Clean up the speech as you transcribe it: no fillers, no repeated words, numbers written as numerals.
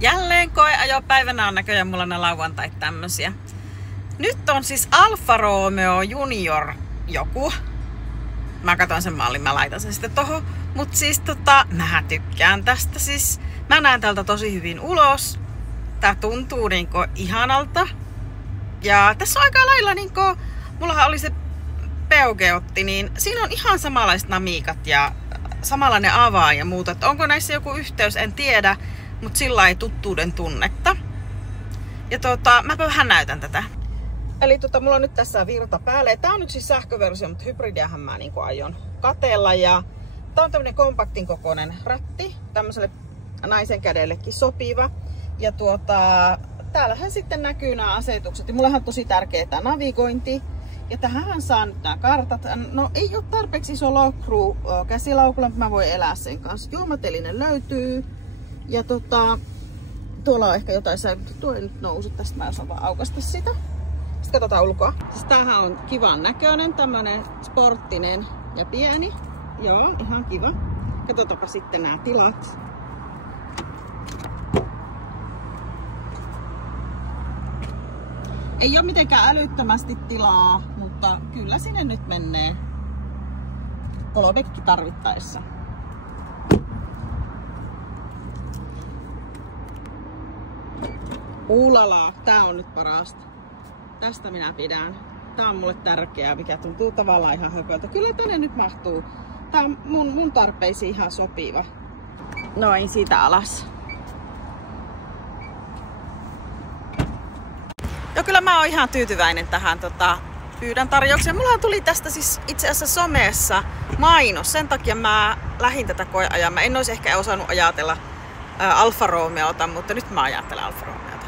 Jälleen koeajopäivänä on näköjään mulla ne lauantait tämmösiä. Nyt on siis Alfa Romeo Junior joku. Mä katson sen mallin, mä laitan sen sitten tohon. Mut siis mä tykkään tästä siis. Mä näen täältä tosi hyvin ulos. Tää tuntuu niinku ihanalta. Ja tässä on aika lailla niinku, mullahan oli se Peugeotti, niin siinä on ihan samanlaiset namiikat ja samanlainen avaa ja muuta. Et onko näissä joku yhteys, en tiedä, mutta sillä ei tuttuuden tunnetta. Ja mäpä vähän näytän tätä. Eli mulla on nyt tässä virta päälle. Tää on nyt siis sähköversio, mutta hybridiähän mä niinku aion kateella. Ja tää on tämmönen kompaktin kokoinen ratti, tämmöiselle naisen kädellekin sopiva. Ja täällähän sitten näkyy nämä asetukset. Ja mullahan on tosi tärkeää tää navigointi. Ja tähän saan nyt nämä kartat. No ei ole tarpeeksi iso lockru käsilaukulla, mutta mä voin elää sen kanssa. Juomatelinen löytyy. Ja tuolla on ehkä jotain säilytty. Tuo ei nyt nousu tästä, mä osaan vaan aukaista sitä. Sitten katsotaan ulkoa. Siis tämähän on kivan näköinen, tämmönen sporttinen ja pieni. Joo, ihan kiva. Katsotaanpa sitten nämä tilat. Ei ole mitenkään älyttömästi tilaa, mutta kyllä sinne nyt menee kolmekki tarvittaessa. Uulala, tää on nyt parasta. Tästä minä pidän. Tää on mulle tärkeää, mikä tuntuu tavallaan ihan höpöltä. Kyllä tänne nyt mahtuu. Tää on mun tarpeisiin ihan sopiva. Noin, siitä alas. Joo, kyllä mä oon ihan tyytyväinen tähän pyydän tarjoukseen. Mullahan tuli tästä siis itse asiassa somessa mainos. Sen takia mä lähdin tätä koeajaa. Mä en olisi ehkä osannut ajatella Alfa Romeota, mutta nyt mä ajattelen Alfa Romeota.